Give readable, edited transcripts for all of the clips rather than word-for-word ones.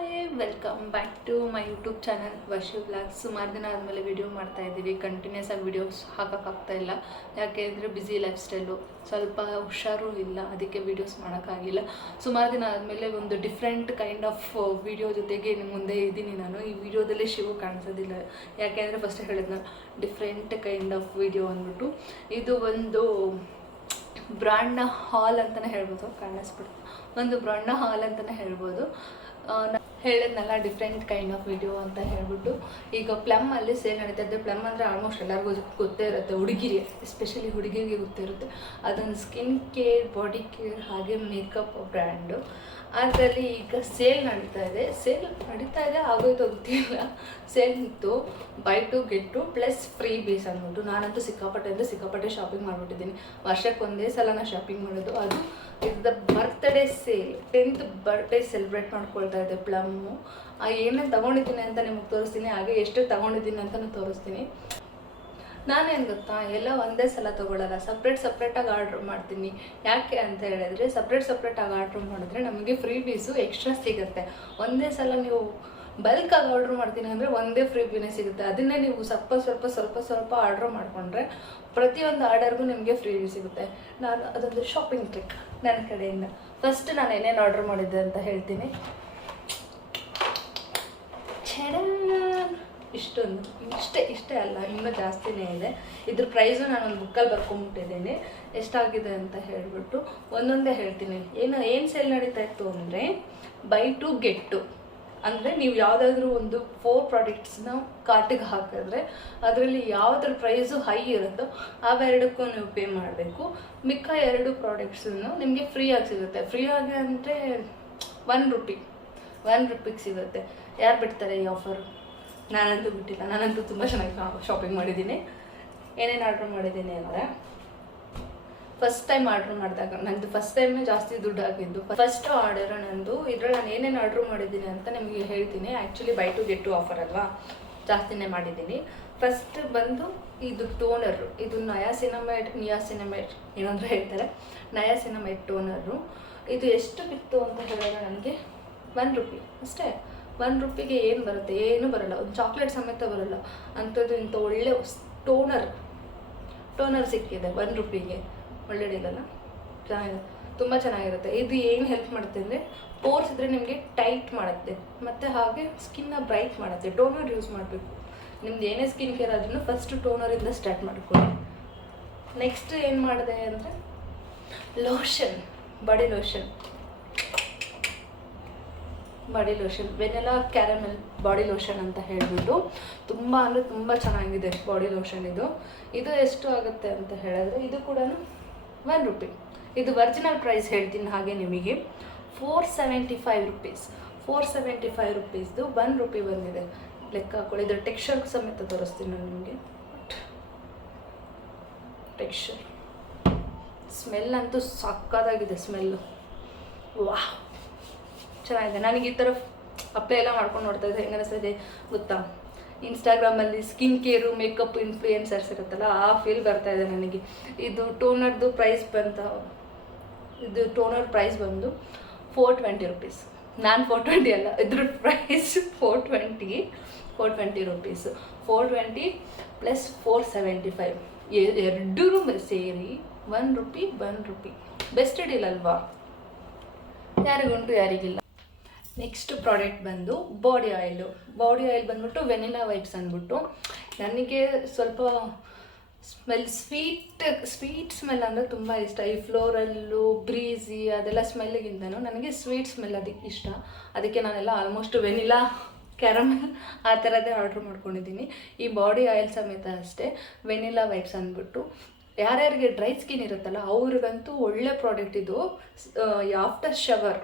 Hi welcome back to my YouTube channel Varsha blogs. ಸುಮಾರು ದಿನ ಆದಮೇಲೆ ವಿಡಿಯೋ ಮಾಡ್ತಾ ಇದ್ದೀವಿ. ಕಂಟಿನ್ಯೂಸ್ ಆಗಿ ವಿಡಿಯೋಸ್ ಹಾಕೋಕ್ಕಾಗ್ತಾ ಇಲ್ಲ, ಯಾಕೆ ಅಂದರೆ ಬ್ಯುಸಿ ಲೈಫ್ ಸ್ಟೈಲು, ಸ್ವಲ್ಪ ಹುಷಾರು ಇಲ್ಲ, ಅದಕ್ಕೆ ವೀಡಿಯೋಸ್ ಮಾಡೋಕ್ಕಾಗಿಲ್ಲ. ಸುಮಾರು ದಿನ ಆದಮೇಲೆ ಒಂದು ಡಿಫ್ರೆಂಟ್ ಕೈಂಡ್ ಆಫ್ ವಿಡಿಯೋ ಜೊತೆಗೆ ನಿಮ್ಮ ಮುಂದೆ ಇದ್ದೀನಿ ನಾನು. ಈ ವಿಡಿಯೋದಲ್ಲಿ ಶಿವು ಕಾಣಿಸೋದಿಲ್ಲ, ಯಾಕೆ ಅಂದರೆ ಫಸ್ಟ್ ಹೇಳಿದ್ನ ಡಿಫ್ರೆಂಟ್ ಕೈಂಡ್ ಆಫ್ ವಿಡಿಯೋ ಅಂದ್ಬಿಟ್ಟು. ಇದು ಒಂದು ಬ್ರಾಂಡ್ನ ಹಾಲ್ ಅಂತಲೇ ಹೇಳ್ಬೋದು, ಕಾಣಿಸ್ಬಿಟ್ಟು ಒಂದು ಬ್ರಾಂಡ್ನ ಹಾಲ್ ಅಂತಲೇ ಹೇಳ್ಬೋದು. ಹೇಳಿದ್ನಲ್ಲ ಡಿಫ್ರೆಂಟ್ ಕೈಂಡ್ ಆಫ್ ವಿಡಿಯೋ ಅಂತ ಹೇಳ್ಬಿಟ್ಟು. ಈಗ ಪ್ಲಮ್ಮಲ್ಲಿ ಸೇಲ್ ನಡೀತಾ ಇದೆ. ಪ್ಲಮ್ ಅಂದರೆ ಆಲ್ಮೋಸ್ಟ್ ಎಲ್ಲರಿಗೂ ಗೊತ್ತೇ ಇರುತ್ತೆ, ಹುಡುಗಿರಿಗೆ ಎಸ್ಪೆಷಲಿ ಹುಡುಗಿರಿಗೆ ಗೊತ್ತಿರುತ್ತೆ. ಅದೊಂದು ಸ್ಕಿನ್ ಕೇರ್, ಬಾಡಿ ಕೇರ್ ಹಾಗೆ ಮೇಕಪ್ ಬ್ರ್ಯಾಂಡು. ಅದರಲ್ಲಿ ಈಗ ಸೇಲ್ ನಡೀತಾ ಇದೆ. ಆಗೋಯ್ತು ಗೊತ್ತಿಲ್ಲ. ಸೇಲ್ ಇತ್ತು, buy two get two plus free base ಅಂದ್ಬಿಟ್ಟು. ನಾನಂತೂ ಸಿಕ್ಕಾಪಟ್ಟೆ ಶಾಪಿಂಗ್ ಮಾಡಿಬಿಟ್ಟಿದ್ದೀನಿ. ವರ್ಷಕ್ಕೆ ಒಂದೇ ಸಲ ನಾನು ಶಾಪಿಂಗ್ ಮಾಡೋದು. ಅದು ಇದು birthday sale, 10th birthday celebrate ಮಾಡ್ಕೊಳ್ತಾ ಇದೆ ಪ್ಲಮ್ಮು. ಏನೇನು ತೊಗೊಂಡಿದ್ದೀನಿ ಅಂತ ನಿಮಗೆ ತೋರಿಸ್ತೀನಿ, ಹಾಗೆ ಎಷ್ಟು ತೊಗೊಂಡಿದ್ದೀನಿ ಅಂತಲೂ ತೋರಿಸ್ತೀನಿ. ನಾನೇನು ಗೊತ್ತಾ, ಎಲ್ಲ ಒಂದೇ ಸಲ ತೊಗೊಳ್ಳಲ್ಲ, ಸಪ್ರೇಟಾಗಿ ಆರ್ಡ್ರ್ ಮಾಡ್ತೀನಿ. ಯಾಕೆ ಅಂತ ಹೇಳಿದ್ರೆ ಸಪ್ರೇಟಾಗಿ ಆರ್ಡ್ರ್ ಮಾಡಿದ್ರೆ ನಮಗೆ ಫ್ರೀ ಬೀಸು ಎಕ್ಸ್ಟ್ರಾ ಸಿಗುತ್ತೆ. ಒಂದೇ ಸಲ ನೀವು ಬಲ್ಕಾಗಿ ಆರ್ಡ್ರ್ ಮಾಡ್ತೀನಿ ಅಂದರೆ ಒಂದೇ ಫ್ರೀ ಬೀನೇ ಸಿಗುತ್ತೆ. ಅದನ್ನೇ ನೀವು ಸ್ವಲ್ಪ ಆರ್ಡ್ರ್ ಮಾಡಿಕೊಂಡ್ರೆ ಪ್ರತಿಯೊಂದು ಆರ್ಡರ್ಗೂ ನಿಮಗೆ ಫ್ರೀ ಬೀ ಸಿಗುತ್ತೆ. ನಾನು ಅದೊಂದು ಶಾಪಿಂಗ್ ಟ್ರಿಕ್ ನನ್ನ ಕಡೆಯಿಂದ. ಫಸ್ಟ್ ನಾನು ಏನೇನು ಆರ್ಡ್ರ್ ಮಾಡಿದ್ದೆ ಅಂತ ಹೇಳ್ತೀನಿ. ಇಷ್ಟೊಂದು ಇಷ್ಟೇ ಅಲ್ಲ, ಇನ್ನೂ ಜಾಸ್ತಿನೇ ಇದೆ. ಇದ್ರ ಪ್ರೈಸು ನಾನೊಂದು ಬುಕ್ಕಲ್ಲಿ ಬರ್ಕೊಂಡ್ಬಿಟ್ಟಿದ್ದೀನಿ ಎಷ್ಟಾಗಿದೆ ಅಂತ ಹೇಳಿಬಿಟ್ಟು. ಒಂದೊಂದೇ ಹೇಳ್ತೀನಿ. ಏನು ಸೇಲ್ ನಡೀತಾ ಇತ್ತು ಅಂದರೆ ಬೈ ಟು ಗೆಟ್ ಟು. ಅಂದರೆ ನೀವು ಯಾವುದಾದ್ರೂ ಒಂದು 4 ಪ್ರಾಡಕ್ಟ್ಸ್ನ ಕಾರ್ಟಿಗೆ ಹಾಕಿದ್ರೆ ಅದರಲ್ಲಿ ಯಾವುದ್ರ ಪ್ರೈಸು ಹೈ ಇರುತ್ತೋ ಅವೆರಡಕ್ಕೂ ನೀವು ಪೇ ಮಾಡಬೇಕು. ಮಿಕ್ಕ 2 ಪ್ರಾಡಕ್ಟ್ಸನ್ನು ನಿಮಗೆ ಫ್ರೀಯಾಗಿ ಸಿಗುತ್ತೆ. ಫ್ರೀಯಾಗಿ ಅಂದರೆ ಒನ್ ರುಪಿಗೆ ಸಿಗುತ್ತೆ. ಯಾರು ಬಿಡ್ತಾರೆ ಈ ಆಫರು? ನಾನಂತೂ ಬಿಟ್ಟಿಲ್ಲ. ನಾನಂತೂ ತುಂಬ ಚೆನ್ನಾಗಿ ಶಾಪಿಂಗ್ ಮಾಡಿದ್ದೀನಿ. ಏನೇನು ಆರ್ಡ್ರ್ ಮಾಡಿದ್ದೀನಿ ಅಂದರೆ, ಫಸ್ಟ್ ಟೈಮ್ ಆರ್ಡ್ರ್ ಮಾಡಿದಾಗ ನಂದು ಫಸ್ಟ್ ಟೈಮೇ ಜಾಸ್ತಿ ದುಡ್ಡು ಆಗಿದ್ದು. ಫಸ್ಟ್ ಆರ್ಡರ್ ನಂದು. ಇದರಲ್ಲಿ ನಾನು ಏನೇನು ಆರ್ಡ್ರ್ ಮಾಡಿದ್ದೀನಿ ಅಂತ ನಿಮಗೆ ಹೇಳ್ತೀನಿ. Actually buy two get two offer ಅಲ್ವಾ, ಜಾಸ್ತಿನೇ ಮಾಡಿದ್ದೀನಿ. ಫಸ್ಟ್ ಬಂದು ಇದು ಟೋನರು. ಇದು ನಿಯಾಸಿನಮೈಡ್ ಏನಂದ್ರೆ ಹೇಳ್ತಾರೆ, ನಯಾಸಿನಮೈಡ್ ಟೋನರು. ಇದು ಎಷ್ಟು ಬಿತ್ತು ಅಂತ ಹೇಳಿದ್ರೆ ನನಗೆ 1 ರೂಪಿ ಅಷ್ಟೇ. 1 ರೂಪಿಗೆ ಏನು ಬರುತ್ತೆ? ಏನೂ ಬರೋಲ್ಲ, ಒಂದು ಚಾಕ್ಲೇಟ್ ಸಮೇತ ಬರೋಲ್ಲ. ಅಂಥದ್ದು ಇಂಥ ಒಳ್ಳೆ ಟೋನರ್ ಸಿಕ್ಕಿದೆ 1 ರೂಪಿಗೆ. ಒಳ್ಳೆ ಡೀಲಲ್ಲ, ಚೆನ್ನಾಗಿದೆ, ತುಂಬ ಚೆನ್ನಾಗಿರುತ್ತೆ. ಇದು ಏನು ಹೆಲ್ಪ್ ಮಾಡುತ್ತೆ ಅಂದರೆ, ಪೋರ್ಸ್ ಇದ್ದರೆ ನಿಮಗೆ ಟೈಟ್ ಮಾಡುತ್ತೆ ಮತ್ತು ಹಾಗೆ ಸ್ಕಿನ್ನ ಬ್ರೈಟ್ ಮಾಡುತ್ತೆ. ಟೋನರ್ ಯೂಸ್ ಮಾಡಬೇಕು. ನಿಮ್ದು ಏನೇ ಸ್ಕಿನ್ ಕೇರ್ ಆದ್ರೂ ಫಸ್ಟ್ ಟೋನರಿಂದ ಸ್ಟಾರ್ಟ್ ಮಾಡ್ಕೊಳ್ಳಿ. ನೆಕ್ಸ್ಟ್ ಏನು ಮಾಡಿದೆ ಅಂದರೆ body lotion vanilla caramel body lotion ಅಂತ ಹೇಳಿಬಿಟ್ಟು. ತುಂಬ ಅಂದರೆ ತುಂಬ ಚೆನ್ನಾಗಿದೆ ಬಾಡಿ ಲೋಷನ್ ಇದು ಎಷ್ಟು ಆಗುತ್ತೆ ಅಂತ ಹೇಳಿದ್ರೆ, ಇದು ಕೂಡ 1 ರೂಪಿ. ಇದು ಒರಿಜಿನಲ್ ಪ್ರೈಸ್ ಹೇಳ್ತೀನಿ ಹಾಗೆ ನಿಮಗೆ 475 ರುಪೀಸ್. 475 ರುಪೀಸ್ದು 1 ರೂಪಿ ಬಂದಿದೆ. ಲೆಕ್ಕ ಹಾಕೊಳ್ಳಿ. ಇದ್ರ ಟೆಕ್ಸ್ಚರ್ ಸಮೇತ ತೋರಿಸ್ತೀನಿ ನಾನು ನಿಮಗೆ. ಟೆಕ್ಸ್ಚರ್, ಸ್ಮೆಲ್ ಅಂತೂ ಸಕ್ಕತ್ತಾಗಿದೆ. ಸ್ಮೆಲ್ಲು ವಾಹ್, ಚೆನ್ನಾಗಿದೆ. ನನಗೆ ಈ ಥರ ಅಪ್ಲೈ ಎಲ್ಲ ಮಾಡ್ಕೊಂಡು ನೋಡ್ತಾ ಇದ್ದೆ. ಹೆಂಗೆ ಅನಿಸ್ತಿದೆ ಗೊತ್ತಾ, ಇನ್ಸ್ಟಾಗ್ರಾಮಲ್ಲಿ ಸ್ಕಿನ್ ಕೇರು ಮೇಕಪ್ ಇನ್ಫ್ಲೂಯೆನ್ಸರ್ಸ್ ಇರುತ್ತಲ್ಲ, ಆ ಫೀಲ್ ಬರ್ತಾ ಇದೆ ನನಗೆ. ಇದು ಟೋನರ್ ಪ್ರೈಸ್ ಬಂದು 420 ರುಪೀಸ್. ನಾನು 420 ಅಲ್ಲ, ಇದ್ರ ಪ್ರೈಸ್ 420 ರುಪೀಸ್. 420 ಪ್ಲಸ್ 475 ಎರಡೂ ಸೇರಿ 1 ರೂಪಿ. ಬೆಸ್ಟ್ ಡೀಲ್ ಅಲ್ವಾ? ಯಾರಿಗುಂಟು ಯಾರಿಗಿಲ್ಲ. ನೆಕ್ಸ್ಟ್ ಪ್ರಾಡಕ್ಟ್ ಬಂದು ಬಾಡಿ ಆಯಿಲ್ ಬಂದ್ಬಿಟ್ಟು ವೆನಿಲಾ ವೈಬ್ಸ್ ಅಂದ್ಬಿಟ್ಟು. ನನಗೆ ಸ್ವಲ್ಪ ಸ್ವೀಟ್ ಸ್ಮೆಲ್ ಅಂದರೆ ತುಂಬ ಇಷ್ಟ. ಈ ಫ್ಲೋರಲ್ಲು, ಬ್ರೀಝಿ ಅದೆಲ್ಲ ಸ್ಮೆಲ್ಗಿಂತನೂ ನನಗೆ ಸ್ವೀಟ್ ಸ್ಮೆಲ್ ಅದಕ್ಕೆ ಇಷ್ಟ. ಅದಕ್ಕೆ ನಾನೆಲ್ಲ ಆಲ್ಮೋಸ್ಟ್ ವೆನಿಲಾ ಕ್ಯಾರಮೆಲ್ ಆ ಥರದ್ದೇ ಆರ್ಡ್ರ್ ಮಾಡ್ಕೊಂಡಿದ್ದೀನಿ. ಈ ಬಾಡಿ ಆಯಿಲ್ ಸಮೇತ ಅಷ್ಟೇ, ವೆನಿಲಾ ವೈಬ್ಸ್ ಅಂದ್ಬಿಟ್ಟು. ಯಾರ್ಯಾರಿಗೆ ಡ್ರೈ ಸ್ಕಿನ್ ಇರುತ್ತಲ್ಲ ಅವ್ರಿಗಂತೂ ಒಳ್ಳೆ ಪ್ರಾಡಕ್ಟ್ ಇದು. ಆಫ್ಟರ್ ಶವರ್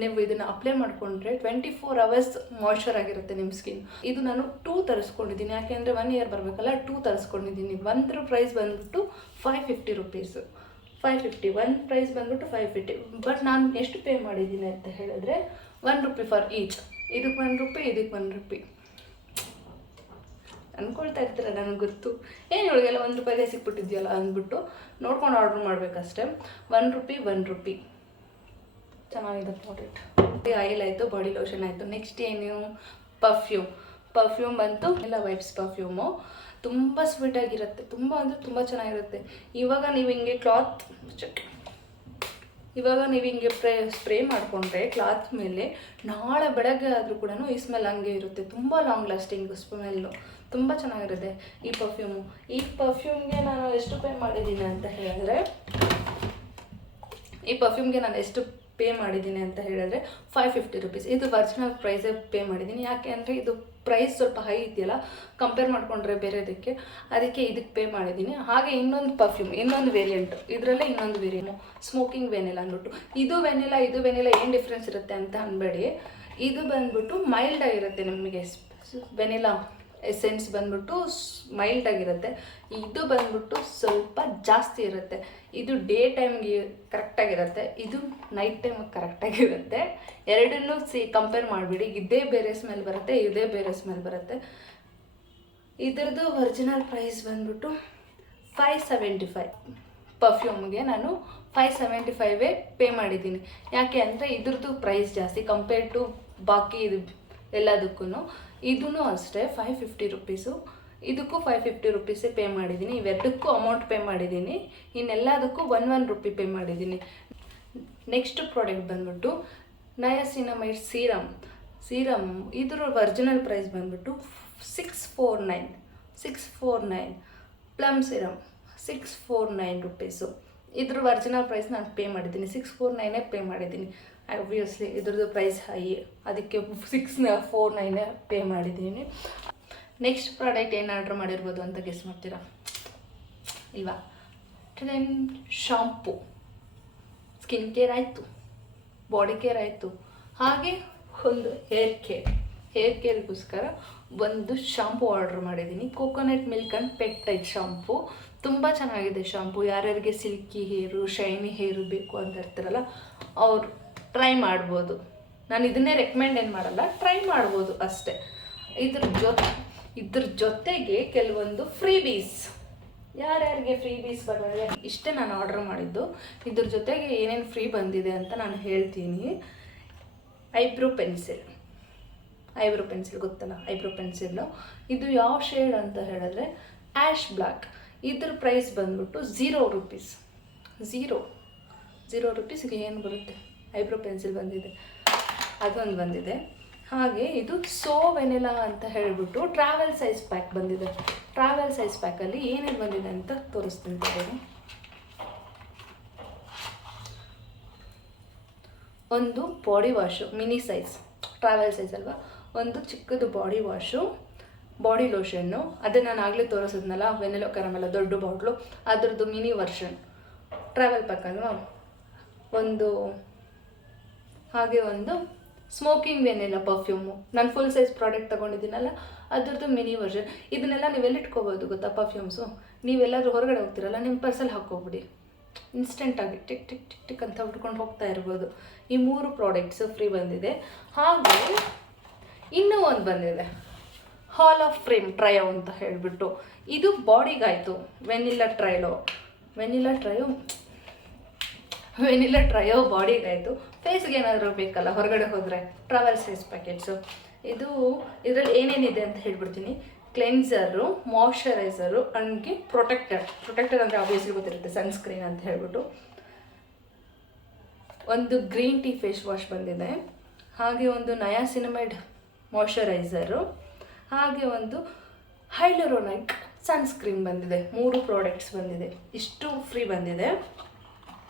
ನೀವು ಇದನ್ನು ಅಪ್ಲೈ ಮಾಡಿಕೊಂಡ್ರೆ 24 hours ಮಾಯ್ಶ್ಚರ್ ಆಗಿರುತ್ತೆ ನಿಮ್ಮ ಸ್ಕಿನ್. ಇದು ನಾನು 2 ತರಿಸ್ಕೊಂಡಿದ್ದೀನಿ. ಯಾಕೆಂದರೆ 1 year ಬರಬೇಕಲ್ಲ, 2 ತರಿಸ್ಕೊಂಡಿದ್ದೀನಿ. ಒಂದ್ರ ಪ್ರೈಸ್ ಬಂದ್ಬಿಟ್ಟು 550 ರುಪೀಸ್. 550 ಒಂದು ಪ್ರೈಸ್ ಬಂದ್ಬಿಟ್ಟು 550. ಬಟ್ ನಾನು ಎಷ್ಟು ಪೇ ಮಾಡಿದ್ದೀನಿ ಅಂತ ಹೇಳಿದ್ರೆ 1 ರೂಪಿ ಫಾರ್ ಈಚ್. ಇದಕ್ಕೆ 1 ರೂಪಿ, ಇದಕ್ಕೆ 1 ರೂಪಿ. ಅಂದ್ಕೊಳ್ತಾ ಇರ್ತೀರ, ನನಗೆ ಗೊತ್ತು, ಏನು ಇವಳಿಗೆಲ್ಲ 1 ರೂಪಾಯಿಗೆ ಸಿಕ್ಬಿಟ್ಟಿದ್ಯಲ್ಲ ಅಂದ್ಬಿಟ್ಟು ನೋಡ್ಕೊಂಡು ಆರ್ಡ್ರ್ ಮಾಡಬೇಕಷ್ಟೆ. 1 ರೂಪಿ ಚೆನ್ನಾಗಿದೆ ಪ್ರಾಡಕ್ಟ್. ಆಯಿಲ್ ಆಯಿತು, ಬಾಡಿ ಲೋಷನ್ ಆಯಿತು. ನೆಕ್ಸ್ಟ್ ಏನು, ಪರ್ಫ್ಯೂಮ್ ಬಂತು ಎಲ್ಲ ವೈಬ್ಸ್ ಪರ್ಫ್ಯೂಮು. ತುಂಬ ಸ್ವೀಟಾಗಿರುತ್ತೆ, ತುಂಬ ಅಂದರೆ ತುಂಬ ಚೆನ್ನಾಗಿರುತ್ತೆ. ಇವಾಗ ನೀವು ಹಿಂಗೆ ಸ್ಪ್ರೇ ಮಾಡಿಕೊಂಡ್ರೆ ಕ್ಲಾತ್ ಮೇಲೆ ನಾಳೆ ಬೆಳಗ್ಗೆ ಆದರೂ ಕೂಡ ಈ ಸ್ಮೆಲ್ ಹಂಗೆ ಇರುತ್ತೆ. ತುಂಬ ಲಾಂಗ್ ಲಾಸ್ಟಿಂಗ್ ಸ್ಮೆಲ್ಲು, ತುಂಬ ಚೆನ್ನಾಗಿರುತ್ತೆ ಈ ಪರ್ಫ್ಯೂಮು. ಈ ಪರ್ಫ್ಯೂಮ್ಗೆ ನಾನು ಎಷ್ಟು ಪೇ ಮಾಡಿದ್ದೀನಿ ಅಂತ ಹೇಳಿದ್ರೆ 550 ರುಪೀಸ್. ಇದು ಒರಿಜಿನಲ್ ಪ್ರೈಸೇ ಪೇ ಮಾಡಿದ್ದೀನಿ. ಯಾಕೆ ಅಂದರೆ ಇದು ಪ್ರೈಸ್ ಸ್ವಲ್ಪ ಹೈ ಇದೆಯಲ್ಲ, ಕಂಪೇರ್ ಮಾಡಿಕೊಂಡ್ರೆ ಬೇರೆದಕ್ಕೆ, ಅದಕ್ಕೆ ಇದಕ್ಕೆ ಪೇ ಮಾಡಿದ್ದೀನಿ. ಹಾಗೆ ಇನ್ನೊಂದು ಪರ್ಫ್ಯೂಮ್, ಇನ್ನೊಂದು ವೇರಿಯಂಟ್, ಇದರಲ್ಲೇ ಇನ್ನೊಂದು ವೇರಿಯಂಟು ಸ್ಮೋಕಿಂಗ್ ವೆನಿಲಾ ಅಂದ್ಬಿಟ್ಟು. ಇದು ವೆನಿಲಾ ಏನು ಡಿಫ್ರೆನ್ಸ್ ಇರುತ್ತೆ ಅಂತ ಅನ್ಬೇಡಿ. ಇದು ಬಂದ್ಬಿಟ್ಟು ಮೈಲ್ಡ್ ಆಗಿರುತ್ತೆ. ನಿಮಗೆ ವೆನಿಲಾ ಎಸೆನ್ಸ್ ಬಂದ್ಬಿಟ್ಟು ಮೈಲ್ಡ್ ಆಗಿರುತ್ತೆ. ಇದು ಬಂದ್ಬಿಟ್ಟು ಸ್ವಲ್ಪ ಜಾಸ್ತಿ ಇರುತ್ತೆ. ಇದು ಡೇ ಟೈಮ್ಗೆ ಕರೆಕ್ಟಾಗಿರುತ್ತೆ, ಇದು ನೈಟ್ ಟೈಮಿಗೆ ಕರೆಕ್ಟಾಗಿರುತ್ತೆ. ಎರಡನ್ನೂ ಕಂಪೇರ್ ಮಾಡಿಬಿಡಿ. ಇದೇ ಬೇರೆ ಸ್ಮೆಲ್ ಬರುತ್ತೆ, ಇದೇ ಬೇರೆ ಸ್ಮೆಲ್ ಬರುತ್ತೆ. ಇದ್ರದ್ದು ಒರಿಜಿನಲ್ ಪ್ರೈಸ್ ಬಂದ್ಬಿಟ್ಟು 575. ಪರ್ಫ್ಯೂಮ್ಗೆ ನಾನು 575 ಪೇ ಮಾಡಿದ್ದೀನಿ. ಯಾಕೆ ಅಂದರೆ ಇದ್ರದ್ದು ಪ್ರೈಸ್ ಜಾಸ್ತಿ ಕಂಪೇರ್ ಟು ಬಾಕಿ ಇದು ಎಲ್ಲದಕ್ಕೂ. ಇದೂ ಅಷ್ಟೇ 550 ರುಪೀಸು. ಇದಕ್ಕೂ 550 ರುಪೀಸೇ ಪೇ ಮಾಡಿದ್ದೀನಿ. ಇವೆರಡಕ್ಕೂ ಅಮೌಂಟ್ ಪೇ ಮಾಡಿದ್ದೀನಿ. ಇನ್ನೆಲ್ಲದಕ್ಕೂ 1 ರೂಪಿ ಪೇ ಮಾಡಿದ್ದೀನಿ. ನೆಕ್ಸ್ಟ್ ಪ್ರಾಡಕ್ಟ್ ಬಂದ್ಬಿಟ್ಟು ನಯಾಸಿನಮೈಡ್ ಸೀರಮ್. ಇದ್ರ ಒರಿಜಿನಲ್ ಪ್ರೈಸ್ ಬಂದ್ಬಿಟ್ಟು 649. Plum serum 649 rupees. ಇದ್ರ ಒರಿಜಿನಲ್ ಪ್ರೈಸ್ ನಾನು ಪೇ ಮಾಡಿದ್ದೀನಿ 649 ಪೇ ಮಾಡಿದ್ದೀನಿ. ಆಬ್ವಿಯಸ್ಲಿ ಇದ್ರದ್ದು ಪ್ರೈಸ್ ಹೈ, ಅದಕ್ಕೆ 649 ಪೇ ಮಾಡಿದ್ದೀನಿ. ನೆಕ್ಸ್ಟ್ ಪ್ರಾಡಕ್ಟ್ ಏನು ಆರ್ಡ್ರ್ ಮಾಡಿರ್ಬೋದು ಅಂತ ಗೆಸ್ ಮಾಡ್ತೀರಾ ಇಲ್ವಾ? ಶಾಂಪು, ಸ್ಕಿನ್ ಕೇರ್ ಆಯಿತು, ಬಾಡಿ ಕೇರ್ ಆಯಿತು, ಹಾಗೆ ಒಂದು ಹೇರ್ ಕೇರ್ಗೋಸ್ಕರ ಒಂದು ಶಾಂಪು ಆರ್ಡ್ರ್ ಮಾಡಿದ್ದೀನಿ. Coconut milk and peptide shampoo. ತುಂಬ ಚೆನ್ನಾಗಿದೆ ಶಾಂಪು. ಯಾರ್ಯಾರಿಗೆ ಸಿಲ್ಕಿ ಹೇರು, ಶೈನಿ ಹೇರು ಬೇಕು ಅಂತ ಇರ್ತಾರಲ್ಲ ಅವರು ಟ್ರೈ ಮಾಡ್ಬೋದು. ನಾನು ಇದನ್ನೇ ರೆಕಮೆಂಡ್ ಏನು ಮಾಡಲ್ಲ, ಟ್ರೈ ಮಾಡ್ಬೋದು ಅಷ್ಟೇ. ಇದ್ರ ಜೊತೆಗೆ ಕೆಲವೊಂದು ಫ್ರೀಬೀಸ್, ಯಾರ್ಯಾರಿಗೆ ಫ್ರೀಬೀಸ್ ಬರೋದೇ ಇಷ್ಟೇ ನಾನು ಆರ್ಡ್ರ್ ಮಾಡಿದ್ದು. ಇದ್ರ ಜೊತೆಗೆ ಏನೇನು ಫ್ರೀ ಬಂದಿದೆ ಅಂತ ನಾನು ಹೇಳ್ತೀನಿ. ಐಬ್ರೋ ಪೆನ್ಸಿಲ್ ಗೊತ್ತಲ್ಲ, ಐಬ್ರೋ ಪೆನ್ಸಿಲ್ಲು. ಇದು ಯಾವ ಶೇಡ್ ಅಂತ ಹೇಳಿದ್ರೆ ಆ್ಯಶ್ ಬ್ಲ್ಯಾಕ್. ಇದ್ರ ಪ್ರೈಸ್ ಬಂದ್ಬಿಟ್ಟು 0 ರೂಪೀಸ್. 0 ರೂಪೀಸ್ಗೆ ಏನು ಬರುತ್ತೆ? ಐಬ್ರೋ ಪೆನ್ಸಿಲ್ ಬಂದಿದೆ, ಅದೊಂದು ಬಂದಿದೆ. ಹಾಗೆ ಇದು ವೆನಿಲಾ ಅಂತ ಹೇಳಿಬಿಟ್ಟು ಟ್ರಾವೆಲ್ ಸೈಜ್ ಪ್ಯಾಕ್ ಬಂದಿದೆ. ಟ್ರಾವೆಲ್ ಸೈಜ್ ಪ್ಯಾಕಲ್ಲಿ ಏನೇನು ಬಂದಿದೆ ಅಂತ ತೋರಿಸ್ತೀನಿ. ಒಂದು body wash, mini size, travel size ಅಲ್ವಾ, ಒಂದು ಚಿಕ್ಕದು ಬಾಡಿ ವಾಶು, ಬಾಡಿ ಲೋಷನ್ನು, ಅದನ್ನು ನಾನು ಆಗಲೇ ತೋರಿಸಿದ್ನಲ್ಲ ವೆನಿಲಾ ಕರಮೆಲ್ಲ ದೊಡ್ಡ ಬಾಟ್ಲು, ಅದ್ರದ್ದು ಮಿನಿ ವರ್ಷನ್ ಟ್ರಾವೆಲ್ ಪ್ಯಾಕ್ ಅಲ್ವಾ. ಹಾಗೆ ಒಂದು ಸ್ಮೋಕಿಂಗ್ ವೆನಿಲಾ ಪರ್ಫ್ಯೂಮು, ನಾನು ಫುಲ್ ಸೈಜ್ ಪ್ರಾಡಕ್ಟ್ ತೊಗೊಂಡಿದ್ದೀನಲ್ಲ ಅದ್ರದ್ದು ಮಿನಿ ವರ್ಷನ್. ಇದನ್ನೆಲ್ಲ ನೀವೆಲ್ಲಿಟ್ಕೋಬೋದು ಗೊತ್ತಾ? ಪರ್ಫ್ಯೂಮ್ಸು ನೀವೆಲ್ಲರೂ ಹೊರಗಡೆ ಹೋಗ್ತಿರಲ್ಲ, ನಿಮ್ಮ ಪರ್ಸಲ್ಲಿ ಹಾಕ್ಕೋಗ್ಬಿಡಿ, ಇನ್ಸ್ಟೆಂಟಾಗಿ ಟಿಕ್ ಟಿಕ್ ಟಿಕ್ ಟಿಕ್ ಅಂತ ಉಟ್ಕೊಂಡು ಹೋಗ್ತಾ ಇರ್ಬೋದು. ಈ 3 ಪ್ರಾಡಕ್ಟ್ಸು ಫ್ರೀ ಬಂದಿದೆ. ಹಾಗೆ ಇನ್ನೂ ಒಂದು ಬಂದಿದೆ, ಹಾಲ್ ಆಫ್ ಫ್ರೇಮ್ ಟ್ರಯೋ ಅಂತ ಹೇಳಿಬಿಟ್ಟು. ಇದು ಬಾಡಿಗಾಯಿತು. Vanilla trio ಬಾಡಿಗಾಯಿತು. ಫೇಸ್ಗೆ ಏನಾದರೂ ಬೇಕಲ್ಲ ಹೊರಗಡೆ ಹೋದರೆ, ಟ್ರಾವೆಲ್ ಸೈಜ್ ಪ್ಯಾಕೆಟ್ಸು. ಇದರಲ್ಲಿ ಏನೇನಿದೆ ಅಂತ ಹೇಳ್ಬಿಡ್ತೀನಿ. ಕ್ಲೆನ್ಸರು, ಮಾಯ್ಶ್ಚರೈಸರು, ಹಂಗೆ ಪ್ರೊಟೆಕ್ಟರ್ ಅಂದರೆ ಆಬ್ವಿಯಸ್ಲಿ ಗೊತ್ತಿರುತ್ತೆ, ಸನ್ಸ್ಕ್ರೀನ್ ಅಂತ ಹೇಳ್ಬಿಟ್ಟು. ಒಂದು ಗ್ರೀನ್ ಟೀ ಫೇಸ್ ವಾಶ್ ಬಂದಿದೆ. ಹಾಗೆ ಒಂದು ನಯಾಸಿನಮೈಡ್ ಮಾಯ್ಶ್ಚರೈಸರು, ಹಾಗೆ ಒಂದು ಹೈಲುರೋನಿಕ್ ಸನ್ಸ್ಕ್ರೀನ್ ಬಂದಿದೆ. 3 ಪ್ರಾಡಕ್ಟ್ಸ್ ಬಂದಿದೆ. ಇಷ್ಟು ಫ್ರೀ ಬಂದಿದೆ,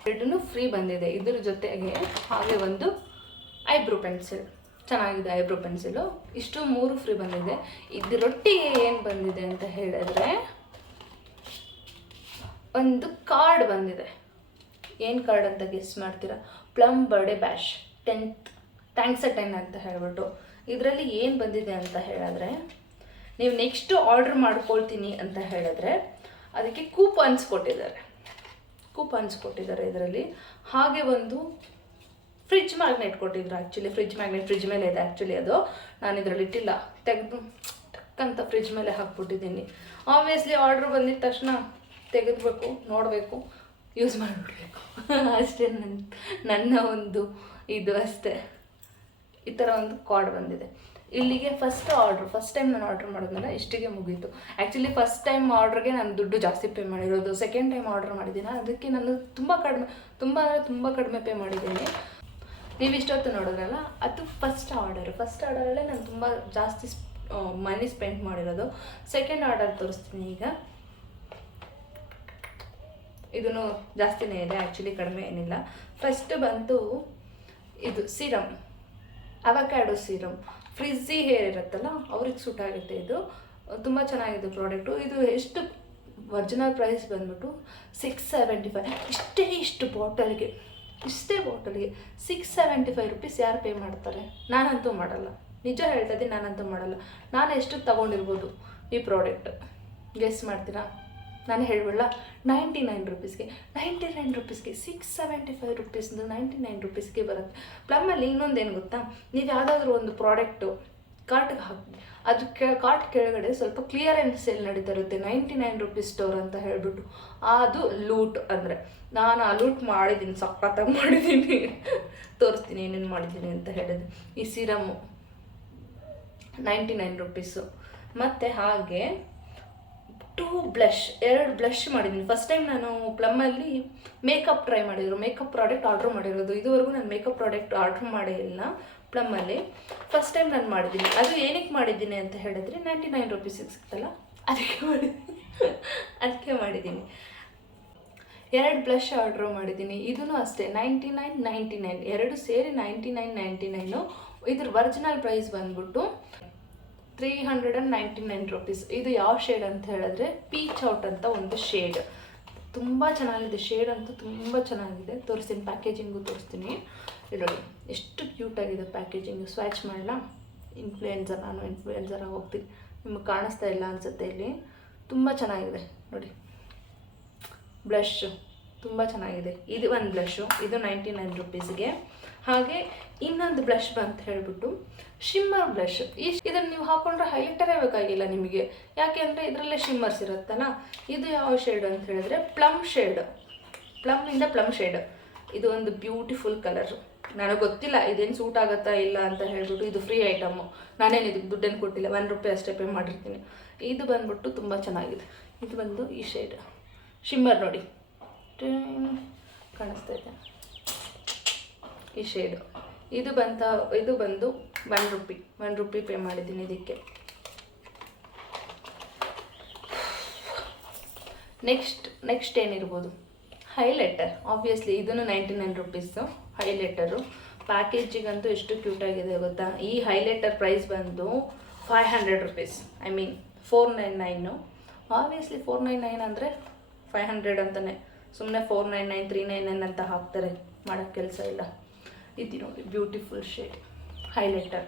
2 ಫ್ರೀ ಬಂದಿದೆ. ಇದ್ರ ಜೊತೆಗೆ ಹಾಗೆ ಒಂದು ಐಬ್ರೋ ಪೆನ್ಸಿಲ್, ಚೆನ್ನಾಗಿದೆ ಐಬ್ರೋ ಪೆನ್ಸಿಲು. ಇಷ್ಟು 3 ಫ್ರೀ ಬಂದಿದೆ. ಇದರೊಟ್ಟಿಗೆ ಏನು ಬಂದಿದೆ ಅಂತ ಹೇಳಿದ್ರೆ ಒಂದು ಕಾರ್ಡ್ ಬಂದಿದೆ. ಏನು ಕಾರ್ಡ್ ಅಂತ ಗೆಸ್ ಮಾಡ್ತೀರಾ? Plum birthday bash 10th thanks a 10 ಅಂತ ಹೇಳ್ಬಿಟ್ಟು. ಇದರಲ್ಲಿ ಏನು ಬಂದಿದೆ ಅಂತ ಹೇಳಿದ್ರೆ, ನೀವು ನೆಕ್ಸ್ಟು ಆರ್ಡ್ರ್ ಮಾಡ್ಕೊಳ್ತೀನಿ ಅಂತ ಹೇಳಿದ್ರೆ ಅದಕ್ಕೆ ಕೂಪನ್ಸ್ ಕೊಟ್ಟಿದ್ದಾರೆ ಇದರಲ್ಲಿ. ಹಾಗೆ ಒಂದು ಫ್ರಿಡ್ಜ್ ಮ್ಯಾಗ್ನೆಟ್ ಕೊಟ್ಟಿದ್ರು. ಆ್ಯಕ್ಚುಲಿ ಫ್ರಿಡ್ಜ್ ಮೇಲೆ ಇದೆ ಆ್ಯಕ್ಚುಲಿ, ಅದು ನಾನು ಇದರಲ್ಲಿ ಇಟ್ಟಿಲ್ಲ, ತೆಗೆದು ಟಕ್ಕಂತ ಫ್ರಿಡ್ಜ್ ಮೇಲೆ ಹಾಕ್ಬಿಟ್ಟಿದ್ದೀನಿ. ಆಬ್ವಿಯಸ್ಲಿ ಆರ್ಡ್ರ್ ಬಂದಿದ ತಕ್ಷಣ ತೆಗೆದ್ಬೇಕು, ನೋಡಬೇಕು, ಯೂಸ್ ಮಾಡಿಬಿಡ್ಬೇಕು ಅಷ್ಟೇ. ನನ್ನ ಒಂದು ಇದು ಅಷ್ಟೇ. ಈ ಥರ ಒಂದು ಕಾರ್ಡ್ ಬಂದಿದೆ. ಇಲ್ಲಿಗೆ ಫಸ್ಟ್ ಟೈಮ್ ನಾನು ಆರ್ಡ್ರ್ ಮಾಡಿದ್ನಲ್ಲ ಇಷ್ಟಿಗೆ ಮುಗೀತು. ಆ್ಯಕ್ಚುಲಿ ಫಸ್ಟ್ ಟೈಮ್ ಆರ್ಡ್ರಿಗೆ ನಾನು ದುಡ್ಡು ಜಾಸ್ತಿ ಪೇ ಮಾಡಿರೋದು. ಸೆಕೆಂಡ್ ಟೈಮ್ ಆರ್ಡ್ರ್ ಮಾಡಿದ್ದೀನಿ, ಅದಕ್ಕೆ ನಾನು ತುಂಬ ಕಡಿಮೆ ಪೇ ಮಾಡಿದ್ದೀನಿ. ನೀವು ಇಷ್ಟೊತ್ತು ನೋಡಿದ್ರಲ್ಲ, ಅದು ಫಸ್ಟ್ ಆರ್ಡರಲ್ಲೇ ನಾನು ತುಂಬ ಜಾಸ್ತಿ ಮನಿ ಸ್ಪೆಂಡ್ ಮಾಡಿರೋದು. ಸೆಕೆಂಡ್ ಆರ್ಡರ್ ತೋರಿಸ್ತೀನಿ ಈಗ. ಇದೂ ಜಾಸ್ತಿನೇ ಇದೆ, ಆ್ಯಕ್ಚುಲಿ ಕಡಿಮೆ ಏನಿಲ್ಲ. ಫಸ್ಟ್ ಬಂತು ಇದು ಸೀರಮ್, ಅವಕ್ಯಾಡೋ ಸೀರಮ್. ಫ್ರಿಜ್ಜಿ ಹೇರ್ ಇರುತ್ತಲ್ಲ ಅವ್ರಿಗೆ ಸೂಟ್ ಆಗುತ್ತೆ. ಇದು ತುಂಬ ಚೆನ್ನಾಗಿದೆ ಪ್ರಾಡಕ್ಟು. ಇದು ಎಷ್ಟು ಒರಿಜಿನಲ್ ಪ್ರೈಸ್ ಬಂದ್ಬಿಟ್ಟು 675. ಇಷ್ಟೇ ಬಾಟಲ್ಗೆ 675 ರುಪೀಸ್ ಯಾರು ಪೇ ಮಾಡ್ತಾರೆ? ನಾನಂತೂ ಮಾಡಲ್ಲ, ನಿಜ ಹೇಳ್ತಾ ಇದ್ದೀನಿ, ನಾನಂತೂ ಮಾಡಲ್ಲ. ನಾನು ಎಷ್ಟು ತೊಗೊಂಡಿರ್ಬೋದು ಈ ಪ್ರಾಡಕ್ಟ್ ಗೆಸ್ ಮಾಡ್ತೀರಾ? ನಾನು ಹೇಳ್ಬಿಡಲ್ಲ, 99 ರುಪೀಸ್ಗೆ 675 ರುಪೀಸ್ದು 99 ರುಪೀಸ್ಗೆ ಬರುತ್ತೆ. ಪ್ಲಮ್ಮಲ್ಲಿ ಇನ್ನೊಂದೇನು ಗೊತ್ತಾ, ನೀವು ಯಾವುದಾದ್ರೂ ಒಂದು ಪ್ರಾಡಕ್ಟು ಕಾರ್ಟ್ಗೆ ಹಾಕಿ, ಅದು ಕಾರ್ಟ್ ಕೆಳಗಡೆ ಸ್ವಲ್ಪ ಕ್ಲಿಯರೆನ್ಸ್ ಸೇಲ್ ನಡೀತಾ ಇರುತ್ತೆ, 99 ರುಪೀಸ್ ಸ್ಟೋರ್ ಅಂತ ಹೇಳ್ಬಿಟ್ಟು. ಅದು ಲೂಟ್ ಅಂದರೆ ನಾನು ಆ ಲೂಟ್ ಮಾಡಿದ್ದೀನಿ, ಸಖತ್ತಾಗಿ ಮಾಡಿದ್ದೀನಿ. ತೋರಿಸ್ತೀನಿ ಏನೇನು ಮಾಡಿದ್ದೀನಿ ಅಂತ ಹೇಳಿದೆ. ಈ ಸೀರಮ್ಮು 99 ರುಪೀಸು. ಮತ್ತು ಹಾಗೆ 2 ಬ್ಲಷ್ ಮಾಡಿದ್ದೀನಿ. ಫಸ್ಟ್ ಟೈಮ್ ನಾನು ಪ್ಲಮ್ಮಲ್ಲಿ ಮೇಕಪ್ ಟ್ರೈ ಮಾಡಿದ್ರು, ಮೇಕಪ್ ಪ್ರಾಡಕ್ಟ್ ಆರ್ಡ್ರ್ ಮಾಡಿರೋದು. ಇದುವರೆಗೂ ನಾನು ಮೇಕಪ್ ಪ್ರಾಡಕ್ಟ್ ಆರ್ಡ್ರ್ ಮಾಡೇ ಇಲ್ಲ ಪ್ಲಮ್ಮಲ್ಲಿ, ಫಸ್ಟ್ ಟೈಮ್ ನಾನು ಮಾಡಿದ್ದೀನಿ. ಅದು ಏನಕ್ಕೆ ಮಾಡಿದ್ದೀನಿ ಅಂತ ಹೇಳಿದ್ರೆ 99 ರುಪೀಸಿಗೆ ಸಿಗ್ತಲ್ಲ, ಅದಕ್ಕೆ ಮಾಡಿದ್ದೀನಿ. 2 ಬ್ಲಷ್ ಆರ್ಡ್ರ್ ಮಾಡಿದ್ದೀನಿ. ಇದೂ ಅಷ್ಟೇ 99 ಎರಡು ಸೇರಿ 99 ಇದ್ರ ಒರಿಜಿನಲ್ ಪ್ರೈಸ್ ಬಂದ್ಬಿಟ್ಟು 399 ರುಪೀಸ್. ಇದು ಯಾವ ಶೇಡ್ ಅಂತ ಹೇಳಿದ್ರೆ ಪೀಚ್ ಔಟ್ ಅಂತ ಒಂದು ಶೇಡ್. ತುಂಬ ಚೆನ್ನಾಗಿದೆ, ಶೇಡ್ ಅಂತೂ ತುಂಬ ಚೆನ್ನಾಗಿದೆ. ತೋರಿಸ್ತೀನಿ, ಪ್ಯಾಕೇಜಿಂಗು ತೋರಿಸ್ತೀನಿ. ನೋಡಿ ಎಷ್ಟು ಕ್ಯೂಟಾಗಿದೆ ಪ್ಯಾಕೇಜಿಂಗು. ಸ್ವ್ಯಾಚ್ ಮಾಡಲ್ಲ, ನಾನು ಇನ್ಫ್ಲೂಯೆನ್ಸರಾಗಿ ಹೋಗ್ತೀನಿ, ನಿಮಗೆ ಕಾಣಿಸ್ತಾ ಇಲ್ಲ ಅನಿಸುತ್ತೆ ಇಲ್ಲಿ. ತುಂಬ ಚೆನ್ನಾಗಿದೆ ನೋಡಿ, ಬ್ಲಷ್ ತುಂಬ ಚೆನ್ನಾಗಿದೆ. ಇದು ಒಂದು ಬ್ಲಷು, ಇದು 99 ರುಪೀಸ್ಗೆ. ಹಾಗೆ ಇನ್ನೊಂದು ಬ್ಲಷ್ ಬಂತ ಹೇಳ್ಬಿಟ್ಟು ಶಿಮ್ಮರ್ ಬ್ಲಷ್. ಇದನ್ನು ನೀವು ಹಾಕೊಂಡ್ರೆ ಹೈಲೈಟರೇ ಬೇಕಾಗಿಲ್ಲ ನಿಮಗೆ, ಯಾಕೆ ಅಂದರೆ ಇದರಲ್ಲೇ ಶಿಮ್ಮರ್ಸ್ ಇರುತ್ತಲ್ಲ. ಇದು ಯಾವ ಶೇಡ್ ಅಂತ ಹೇಳಿದ್ರೆ ಪ್ಲಮ್ ಶೇಡ್, ಪ್ಲಮ್ ಶೇಡ್. ಇದು ಒಂದು ಬ್ಯೂಟಿಫುಲ್ ಕಲರು. ನನಗೆ ಗೊತ್ತಿಲ್ಲ ಇದೇನು ಸೂಟ್ ಆಗುತ್ತಾ ಇಲ್ಲ ಅಂತ ಹೇಳ್ಬಿಟ್ಟು, ಇದು ಫ್ರೀ ಐಟಮು, ನಾನೇನು ಇದಕ್ಕೆ ದುಡ್ಡೇನು ಕೊಟ್ಟಿಲ್ಲ, 1 ರೂಪಾಯಿ ಅಷ್ಟೇ ಪೇ ಮಾಡಿರ್ತೀನಿ. ಇದು ಬಂದ್ಬಿಟ್ಟು ತುಂಬ ಚೆನ್ನಾಗಿದೆ. ಇದು ಬಂದು ಈ ಶೇಡ್ ಶಿಮ್ಮರ್ ನೋಡಿ, ಕಾಣಿಸ್ತೈತೆ ಈ ಶೇಡು. ಇದು ಬಂದು 1 ರೂಪಾಯಿ ಪೇ ಮಾಡಿದ್ದೀನಿ ಇದಕ್ಕೆ. ನೆಕ್ಸ್ಟ್ ಏನಿರ್ಬೋದು, ಹೈಲೈಟರ್. ಆಬ್ವಿಯಸ್ಲಿ ಇದೂ 99 ರುಪೀಸು ಹೈಲೈಟರು. ಪ್ಯಾಕೇಜಿಗಂತೂ ಎಷ್ಟು ಕ್ಯೂಟಾಗಿದೆ ಗೊತ್ತಾ. ಈ ಹೈಲೈಟರ್ ಪ್ರೈಸ್ ಬಂದು 500 ರುಪೀಸ್, ಐ ಮೀನ್ 499. ಆಬ್ವಿಯಸ್ಲಿ 499 ಅಂದರೆ 500 ಅಂತಲೇ, ಸುಮ್ಮನೆ 499 399 ಅಂತ ಹಾಕ್ತಾರೆ, ಮಾಡೋಕ್ಕೆ ಕೆಲಸ ಇಲ್ಲ. ಇದು ನೋಡಿ ಬ್ಯೂಟಿಫುಲ್ ಶೇಡ್ ಹೈಲೈಟರ್.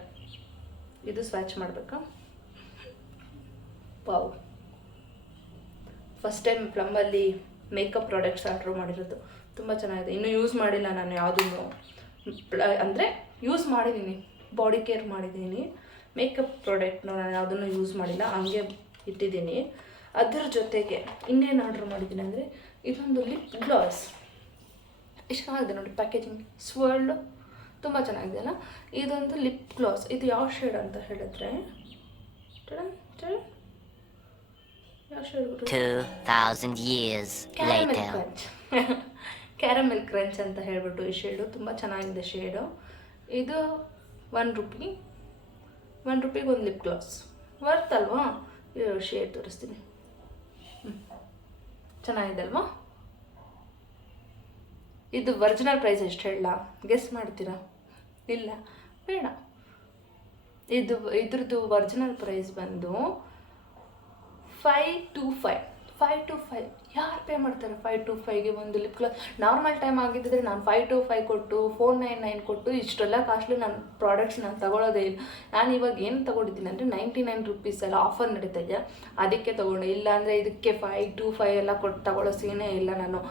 ಇದು ಸ್ವ್ಯಾಚ್ ಮಾಡಬೇಕಾ? ವಾವ್, ಫಸ್ಟ್ ಟೈಮ್ ಪ್ಲಮ್ಮಲ್ಲಿ ಮೇಕಪ್ ಪ್ರಾಡಕ್ಟ್ಸ್ ಆರ್ಡ್ರ್ ಮಾಡಿರೋದು. ತುಂಬ ಚೆನ್ನಾಗಿದೆ. ಇನ್ನೂ ಯೂಸ್ ಮಾಡಿಲ್ಲ ನಾನು ಯಾವುದನ್ನು, ಅಂದರೆ ಯೂಸ್ ಮಾಡಿದ್ದೀನಿ, ಬಾಡಿ ಕೇರ್ ಮಾಡಿದ್ದೀನಿ, ಮೇಕಪ್ ಪ್ರಾಡಕ್ಟ್ನ ನಾನು ಯಾವುದನ್ನು ಯೂಸ್ ಮಾಡಿಲ್ಲ, ಹಂಗೆ ಇಟ್ಟಿದ್ದೀನಿ. ಅದ್ರ ಜೊತೆಗೆ ಇನ್ನೇನು ಆರ್ಡ್ರ್ ಮಾಡಿದ್ದೀನಿ ಅಂದರೆ ಇದೊಂದು ಲಿಪ್ ಗ್ಲಾಸ್. ಎಷ್ಟು ಚೆನ್ನಾಗಿದೆ ನೋಡಿ ಪ್ಯಾಕೇಜಿಂಗ್, ಸ್ವರ್ಲ್ಡ್, ತುಂಬ ಚೆನ್ನಾಗಿದೆ ಅಲ್ಲ. ಇದೊಂದು ಲಿಪ್ ಗ್ಲಾಸ್. ಇದು ಯಾವ ಶೇಡ್ ಅಂತ ಹೇಳಿದ್ರೆ ಯಾವ shade? 2000 years later. Caramel crunch ಅಂತ ಹೇಳ್ಬಿಟ್ಟು ಈ ಶೇಡು ತುಂಬ ಚೆನ್ನಾಗಿದೆ ಶೇಡು. ಇದು 1 ರೂಪಾಯಿ, 1 ರೂಪಾಯಿಗೆ ಒಂದು ಲಿಪ್ ಗ್ಲಾಸ್ ವರ್ತ್ ಅಲ್ವಾ. ಇದು ಶೇಡ್ ತೋರಿಸ್ತೀನಿ, ಚೆನ್ನಾಗಿದೆ ಅಲ್ವಾ. ಇದು ಒರಿಜಿನಲ್ ಪ್ರೈಸ್ ಎಷ್ಟು ಹೇಳಲ್ಲ, ಗೆಸ್ ಮಾಡ್ತೀರಾ? ಇಲ್ಲ ಬೇಡ. ಇದ್ರದ್ದು ಒರಿಜಿನಲ್ ಪ್ರೈಸ್ ಬಂದು 525. ಯಾರು ಪೇ ಮಾಡ್ತಾರೆ 525ಗೆ ಒಂದು ಲಿಪ್ ಗ್ಲಾಸ್? ನಾರ್ಮಲ್ ಟೈಮ್ ಆಗಿದ್ದರೆ ನಾನು 525 ಕೊಟ್ಟು 499 ಕೊಟ್ಟು ಇಷ್ಟೆಲ್ಲ ಕಾಸ್ಟ್ಲಿ ನನ್ನ ಪ್ರಾಡಕ್ಟ್ಸ್ ನಾನು ತಗೊಳ್ಳೋದೇ ಇಲ್ಲ. ನಾನು ಇವಾಗ ಏನು ತೊಗೊಂಡಿದ್ದೀನಿ ಅಂದರೆ 99 ರುಪೀಸ್ ಎಲ್ಲ ಆಫರ್ ನಡೀತಾ ಇದೆಯಾ, ಅದಕ್ಕೆ ತೊಗೊಂಡೆ. ಇಲ್ಲಾಂದರೆ ಇದಕ್ಕೆ 525 ಎಲ್ಲ ಕೊಟ್ಟು ತಗೊಳ್ಳೋ ಸೀನೇ ಇಲ್ಲ ನಾನು.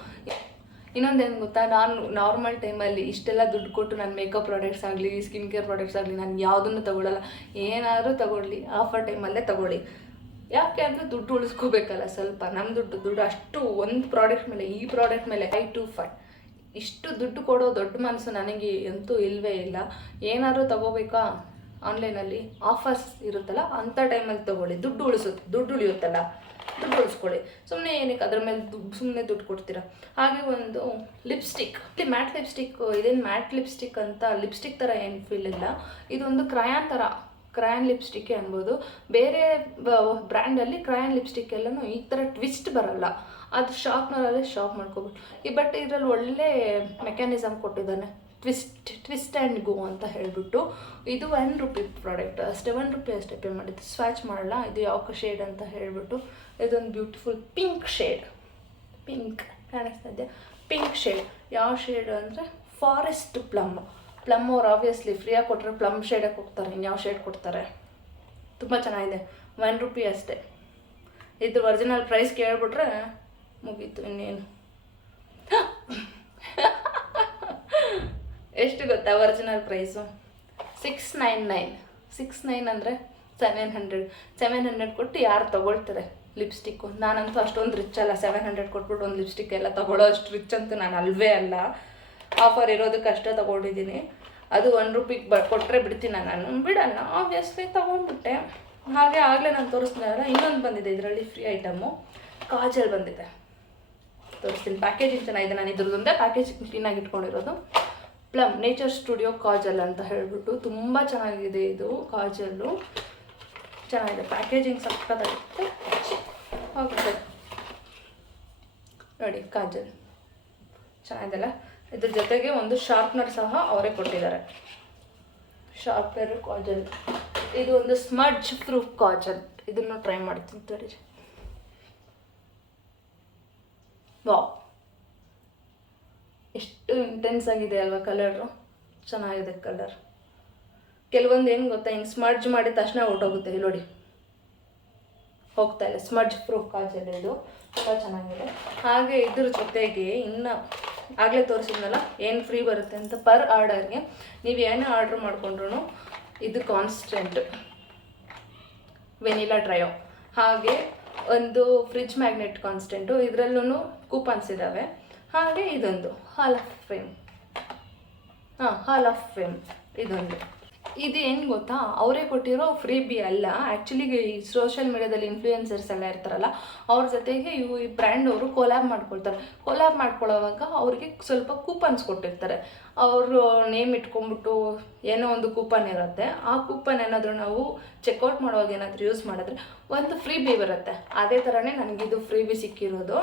ಇನ್ನೊಂದೇನು ಗೊತ್ತಾ, ನಾನು ನಾರ್ಮಲ್ ಟೈಮಲ್ಲಿ ಇಷ್ಟೆಲ್ಲ ದುಡ್ಡು ಕೊಟ್ಟು ನಾನು ಮೇಕಪ್ ಪ್ರಾಡಕ್ಟ್ಸ್ ಆಗಲಿ, ಸ್ಕಿನ್ ಕೇರ್ ಪ್ರಾಡಕ್ಟ್ಸ್ ಆಗಲಿ, ನಾನು ಯಾವುದನ್ನು ತೊಗೊಳ್ಳಲ್ಲ. ಏನಾದರೂ ತೊಗೊಳ್ಳಿ ಆಫರ್ ಟೈಮಲ್ಲೇ ತೊಗೊಳ್ಳಿ. ಯಾಕೆ ಅಂದರೆ ದುಡ್ಡು ಉಳಿಸ್ಕೋಬೇಕಲ್ಲ ಸ್ವಲ್ಪ. ನಮ್ಮ ದುಡ್ಡು ಅಷ್ಟು ಒಂದು ಪ್ರಾಡಕ್ಟ್ ಮೇಲೆ, ಈ ಪ್ರಾಡಕ್ಟ್ ಮೇಲೆ 525 ಇಷ್ಟು ದುಡ್ಡು ಕೊಡೋ ದೊಡ್ಡ ಮನಸ್ಸು ನನಗೆ ಅಂತೂ ಇಲ್ಲವೇ ಇಲ್ಲ. ಏನಾದರೂ ತಗೋಬೇಕಾ ಆನ್ಲೈನಲ್ಲಿ ಆಫರ್ಸ್ ಇರುತ್ತಲ್ಲ ಅಂಥ ಟೈಮಲ್ಲಿ ತೊಗೊಳ್ಳಿ, ದುಡ್ಡು ಉಳಿಯುತ್ತಲ್ಲ, ದುಡ್ಡು ಉಳಿಸ್ಕೊಳ್ಳಿ. ಸುಮ್ಮನೆ ಏನಕ್ಕೆ ಅದ್ರ ಮೇಲೆ ಸುಮ್ಮನೆ ದುಡ್ಡು ಕೊಡ್ತೀರಾ. ಹಾಗೆ ಒಂದು ಲಿಪ್ಸ್ಟಿಕ್, ಮ್ಯಾಟ್ ಲಿಪ್ಸ್ಟಿಕ್, ಇದೇನು ಮ್ಯಾಟ್ ಲಿಪ್ಸ್ಟಿಕ್ ಅಂತ ಲಿಪ್ಸ್ಟಿಕ್ ಥರ ಏನು ಫೀಲ್ ಇಲ್ಲ, ಇದೊಂದು ಕ್ರಯಾನ್ ಲಿಪ್ಸ್ಟಿಕ್ಕೇ ಅನ್ಬೋದು. ಬೇರೆ ಬ್ರ್ಯಾಂಡಲ್ಲಿ ಕ್ರಯಾನ್ ಲಿಪ್ಸ್ಟಿಕ್ ಎಲ್ಲನೂ ಈ ಥರ ಟ್ವಿಸ್ಟ್ ಬರಲ್ಲ, ಅದು ಶಾರ್ಪ್ನರಲ್ಲೇ ಶಾರ್ಪ್ ಮಾಡ್ಕೊಬಿಟ್ಟು ಬಟ್ ಇದರಲ್ಲಿ ಒಳ್ಳೆ ಮೆಕ್ಯಾನಿಸಮ್ ಕೊಟ್ಟಿದ್ದಾನೆ, ಟ್ವಿಸ್ಟ್ ಆ್ಯಂಡ್ ಗೋ ಅಂತ ಹೇಳಿಬಿಟ್ಟು. ಇದು ₹1 ಪ್ರಾಡಕ್ಟ್ ಅಷ್ಟೇ, ₹1 ಅಷ್ಟೇ ಪೇ ಮಾಡಿದ್ದು. ಸ್ವ್ಯಾಚ್ ಮಾಡಲ್ಲ, ಇದು ಯಾವ ಶೇಡ್ ಅಂತ ಹೇಳಿಬಿಟ್ಟು. ಇದೊಂದು ಬ್ಯೂಟಿಫುಲ್ ಪಿಂಕ್ ಶೇಡ್, ಪಿಂಕ್ ಕಾಣಿಸ್ತಾ ಇದೆ, ಪಿಂಕ್ ಶೇಡ್. ಯಾವ ಶೇಡ್ ಅಂದರೆ ಫಾರೆಸ್ಟ್ ಪ್ಲಮ್ ಅವ್ರು ಆಬ್ವಿಯಸ್ಲಿ ಫ್ರೀಯಾಗಿ ಕೊಟ್ಟರೆ ಪ್ಲಮ್ ಶೇಡಕ್ಕೆ ಹೋಗ್ತಾರೆ, ಇನ್ಯಾವ ಶೇಡ್ ಕೊಡ್ತಾರೆ. ತುಂಬ ಚೆನ್ನಾಗಿದೆ, ₹1 ಅಷ್ಟೇ. ಇದು ಒರಿಜಿನಲ್ ಪ್ರೈಸ್ ಕೇಳಿಬಿಟ್ರೆ ಮುಗೀತು ಇನ್ನೇನು. ಎಷ್ಟು ಗೊತ್ತಾ ಒರಿಜಿನಲ್ ಪ್ರೈಸು? 699 ಅಂದರೆ 700 ಕೊಟ್ಟು ಯಾರು ತೊಗೊಳ್ತಾರೆ ಲಿಪ್ಸ್ಟಿಕ್ಕು? ನಾನಂತೂ ಅಷ್ಟೊಂದು ರಿಚ್ ಅಲ್ಲ, 700 ಕೊಟ್ಬಿಟ್ಟು ಒಂದು ಲಿಪ್ಸ್ಟಿಕ್ ಎಲ್ಲ ತೊಗೊಳ್ಳೋ ಅಷ್ಟು ರಿಚ್ ಅಂತೂ ನಾನು ಅಲ್ವೇ ಅಲ್ಲ. ಆಫರ್ ಇರೋದಕ್ಕೆ ಅಷ್ಟೇ ತೊಗೊಂಡಿದ್ದೀನಿ. ಅದು ₹1 ಕೊಟ್ಟರೆ ಬಿಡ್ತೀನಿ ನಾನು, ಬಿಡಲ್ಲ ಆಬ್ವಿಯಸ್ಲಿ, ತೊಗೊಂಡ್ಬಿಟ್ಟೆ. ಹಾಗೆ ಆಗಲೇ ನಾನು ತೋರಿಸ್ತೀನಲ್ಲ, ಇನ್ನೊಂದು ಬಂದಿದೆ ಇದರಲ್ಲಿ ಫ್ರೀ ಐಟಮು, ಕಾಜಲ್ ಬಂದಿದೆ, ತೋರಿಸ್ತೀನಿ. ಪ್ಯಾಕೇಜಿಂಗ್ ಚೆನ್ನಾಗಿದೆ, ನಾನು ಇದ್ರದ್ದೊಂದೇ ಪ್ಯಾಕೇಜ್ ಕ್ಲೀನಾಗಿ ಇಟ್ಕೊಂಡಿರೋದು. ಪ್ಲಮ್ ನೇಚರ್ ಸ್ಟುಡಿಯೋ ಕಾಜಲ್ ಅಂತ ಹೇಳಿಬಿಟ್ಟು, ತುಂಬ ಚೆನ್ನಾಗಿದೆ ಇದು ಕಾಜಲ್ಲು, ಚೆನ್ನಾಗಿದೆ, ಪ್ಯಾಕೇಜಿಂಗ್ ಸಕ್ಕತ್ತಾಗುತ್ತೆ. ಹೋಗುತ್ತೆ ನೋಡಿ, ಕಾಜಲ್ ಚೆನ್ನಾಗಿದೆಲ್ಲ. ಇದ್ರ ಜೊತೆಗೆ ಒಂದು ಶಾರ್ಪ್ನರ್ ಸಹ ಅವರೇ ಕೊಟ್ಟಿದ್ದಾರೆ, ಶಾರ್ಪ್ನರ್ ಕಾಜಲ್. ಇದು ಒಂದು ಸ್ಮಡ್ಜ್ ಪ್ರೂಫ್ ಕಾಜಲ್, ಇದನ್ನು ಟ್ರೈ ಮಾಡ್ತೀನಿ ತೋರಿ. ವಾವ್, ಎಷ್ಟು ಇಂಟೆನ್ಸ್ ಆಗಿದೆ ಅಲ್ವಾ ಕಲರು, ಚೆನ್ನಾಗಿದೆ ಕಲರ್. ಕೆಲವೊಂದು ಏನು ಗೊತ್ತಾ, ಹಿಂಗೆ ಸ್ಮಡ್ಜ್ ಮಾಡಿದ ತಕ್ಷಣ ಹೊರಟೋಗುತ್ತೆ, ನೋಡಿ ಹೋಗ್ತಾ ಇಲ್ಲ. ಸ್ಮಡ್ಜ್ ಪ್ರೂಫ್ ಕಾಜಲ್ ಇದು ತುಂಬ ಚೆನ್ನಾಗಿದೆ. ಹಾಗೆ ಇದ್ರ ಜೊತೆಗೆ ಇನ್ನು ಆಗಲೇ ತೋರಿಸಿದ್ನಲ್ಲ ಏನು ಫ್ರೀ ಬರುತ್ತೆ ಅಂತ, ಪರ್ ಆರ್ಡರ್ಗೆ ನೀವು ಏನೇ ಆರ್ಡ್ರ್ ಮಾಡಿಕೊಂಡ್ರು ಇದು ಕಾನ್ಸ್ಟೆಂಟ್ ವೆನಿಲಾ ಟ್ರಯೋ, ಹಾಗೆ ಒಂದು ಫ್ರಿಡ್ಜ್ ಮ್ಯಾಗ್ನೆಟ್ ಕಾನ್ಸ್ಟೆಂಟು, ಇದರಲ್ಲೂ ಕೂಪನ್ಸ್ ಇದ್ದಾವೆ. ಹಾಗೆ ಇದೊಂದು ಹಾಲ್ ಆಫ್ ಫೇಮ್ ಇದೊಂದು. ಇದು ಏನು ಗೊತ್ತಾ, ಅವರೇ ಕೊಟ್ಟಿರೋ ಫ್ರೀ ಬಿ ಅಲ್ಲ ಆ್ಯಕ್ಚುಲಿ. ಈ ಸೋಷಿಯಲ್ ಮೀಡ್ಯಾದಲ್ಲಿ ಇನ್ಫ್ಲೂಯೆನ್ಸರ್ಸ್ ಎಲ್ಲ ಇರ್ತಾರಲ್ಲ, ಅವ್ರ ಜೊತೆಗೆ ಈ ಬ್ರ್ಯಾಂಡ್ ಅವರು ಕೊಲ್ಯಾಬ್ ಮಾಡ್ಕೊಳ್ಳೋವಾಗ ಅವ್ರಿಗೆ ಸ್ವಲ್ಪ ಕೂಪನ್ಸ್ ಕೊಟ್ಟಿರ್ತಾರೆ. ಅವರು ನೇಮ್ ಇಟ್ಕೊಂಡ್ಬಿಟ್ಟು ಏನೋ ಒಂದು ಕೂಪನ್ ಇರುತ್ತೆ, ಆ ಕೂಪನ್ ಏನಾದರೂ ನಾವು ಚೆಕ್ಔಟ್ ಮಾಡುವಾಗ ಏನಾದರೂ ಯೂಸ್ ಮಾಡಿದ್ರೆ ಒಂದು ಫ್ರೀ ಬಿ ಬರುತ್ತೆ. ಅದೇ ಥರನೇ ನನಗಿದು ಫ್ರೀ ಬಿ ಸಿಕ್ಕಿರೋದು.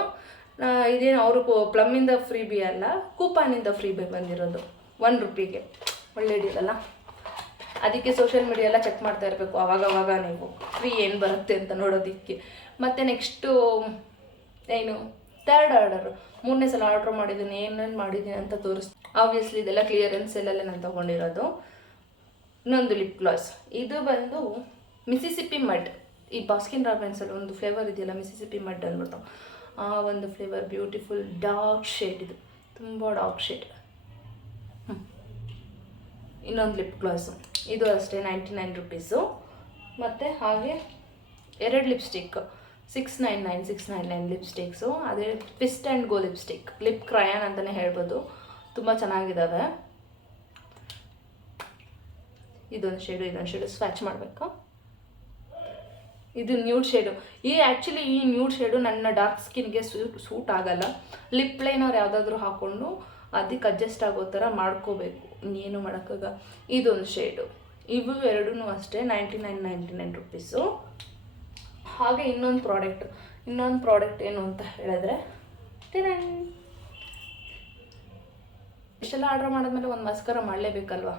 ಇದೇನು ಅವರು ಪ್ಲಮ್ಮಿಂದ ಫ್ರೀ ಬಿ ಅಲ್ಲ, ಕೂಪನಿಂದ ಫ್ರೀ ಬಿ ಬಂದಿರೋದು ₹1. ಒಳ್ಳೆ ಡೀಲಲ್ಲ. ಅದಕ್ಕೆ ಸೋಷಿಯಲ್ ಮೀಡಿಯಾ ಎಲ್ಲ ಚೆಕ್ ಮಾಡ್ತಾ ಇರಬೇಕು ಆವಾಗವಾಗ ನೀವು, ಫ್ರೀ ಏನು ಬರುತ್ತೆ ಅಂತ ನೋಡೋದಕ್ಕೆ. ಮತ್ತು ನೆಕ್ಸ್ಟು ಏನು ಥರ್ಡ್ ಆರ್ಡರು, 3ನೇ ಸಲ ಆರ್ಡ್ರ್ ಮಾಡಿದ್ದೀನಿ, ಏನೇನು ಮಾಡಿದ್ದೀನಿ ಅಂತ ಆಬ್ವಿಯಸ್ಲಿ ಇದೆಲ್ಲ ಕ್ಲಿಯರೆನ್ಸ್ ಎಲ್ಲೇ ನಾನು ತೊಗೊಂಡಿರೋದು. ಇನ್ನೊಂದು ಲಿಪ್ ಗ್ಲಾಸ್, ಇದು ಬಂದು ಮಿಸಿಸಿಪಿ ಮಡ್. ಈ ಬಾಸ್ಕಿನ್ ರಾಬಿನ್ಸಲ್ಲಿ ಒಂದು ಫ್ಲೇವರ್ ಇದೆಯಲ್ಲ, ಮಿಸಿಸಿಪಿ ಮಡ್ ಅಂದ್ಬಿಟ್ಟು, ಆ ಒಂದು ಫ್ಲೇವರ್ ಬ್ಯೂಟಿಫುಲ್ ಡಾರ್ಕ್ ಶೇಡ್, ಇದು ತುಂಬ ಡಾರ್ಕ್ ಶೇಡ್. ಇನ್ನೊಂದು ಲಿಪ್ ಗ್ಲಾಸು, ಇದು ಅಷ್ಟೇ ₹99. ಮತ್ತು ಹಾಗೆ 2 ಲಿಪ್ಸ್ಟಿಕ್, 699 ಲಿಪ್ಸ್ಟಿಕ್ಸು. ಅದೇ twist and go lipstick, lip crayon ಅಂತಲೇ ಹೇಳ್ಬೋದು, ತುಂಬ ಚೆನ್ನಾಗಿದ್ದಾವೆ. ಇದೊಂದು ಶೇಡು ಸ್ವ್ಯಾಚ್ ಮಾಡಬೇಕು. ಇದು ನ್ಯೂಡ್ ಶೇಡು. ಆ್ಯಕ್ಚುಲಿ ಈ ನ್ಯೂಡ್ ಶೇಡು ನನ್ನ ಡಾರ್ಕ್ ಸ್ಕಿನ್ಗೆ ಸೂಟ್ ಆಗಲ್ಲ. ಲಿಪ್ ಲೈನರ್ ಯಾವುದಾದ್ರೂ ಹಾಕ್ಕೊಂಡು ಅದಕ್ಕೆ ಅಡ್ಜಸ್ಟ್ ಆಗೋ ಥರ ಮಾಡ್ಕೋಬೇಕು, ಇನ್ನೇನು ಮಾಡೋಕ್ಕಾಗ. ಇದೊಂದು ಶೇಡು, ಇವು ಎರಡೂ ಅಷ್ಟೇ ₹99. ಹಾಗೆ ಇನ್ನೊಂದು ಪ್ರಾಡಕ್ಟ್ ಏನು ಅಂತ ಹೇಳಿದ್ರೆ, ಇಷ್ಟೆಲ್ಲ ಆರ್ಡ್ರ್ ಮಾಡಿದ್ಮೇಲೆ ಒಂದು ಮಸ್ಕರ ಮಾಡಲೇಬೇಕಲ್ವ,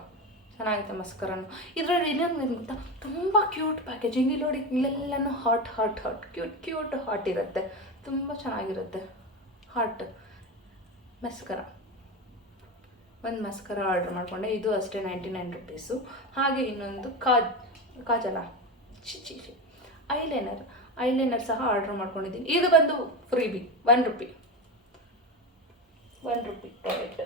ಚೆನ್ನಾಗಿದೆ ಮಸ್ಕರನು. ಇದರಲ್ಲಿ ಇನ್ನೊಂದು ಏನು ಗೊತ್ತಾ, ತುಂಬ ಕ್ಯೂಟ್ ಪ್ಯಾಕೇಜಿಂಗ್. ಇಲ್ಲಿ ನೋಡಿ, ಇಲ್ಲೆಲ್ಲನೂ ಹಾಟ್ ಕ್ಯೂಟ್ ಹಾಟ್ ಇರುತ್ತೆ, ತುಂಬ ಚೆನ್ನಾಗಿರುತ್ತೆ. ಹಾಟ್ ಮಸ್ಕರ, ಒಂದು ಮಸ್ಕರ ಆರ್ಡ್ರ್ ಮಾಡಿಕೊಂಡೆ, ಇದು ಅಷ್ಟೇ ₹99. ಹಾಗೆ ಇನ್ನೊಂದು ಕಾಜಲ ಐಲೈನರ್ ಸಹ ಆರ್ಡ್ರ್ ಮಾಡ್ಕೊಂಡಿದ್ದೀನಿ. ಇದು ಬಂದು ಫ್ರೀ ಬಿ, ₹1 ಪ್ರಾಡಕ್ಟ್.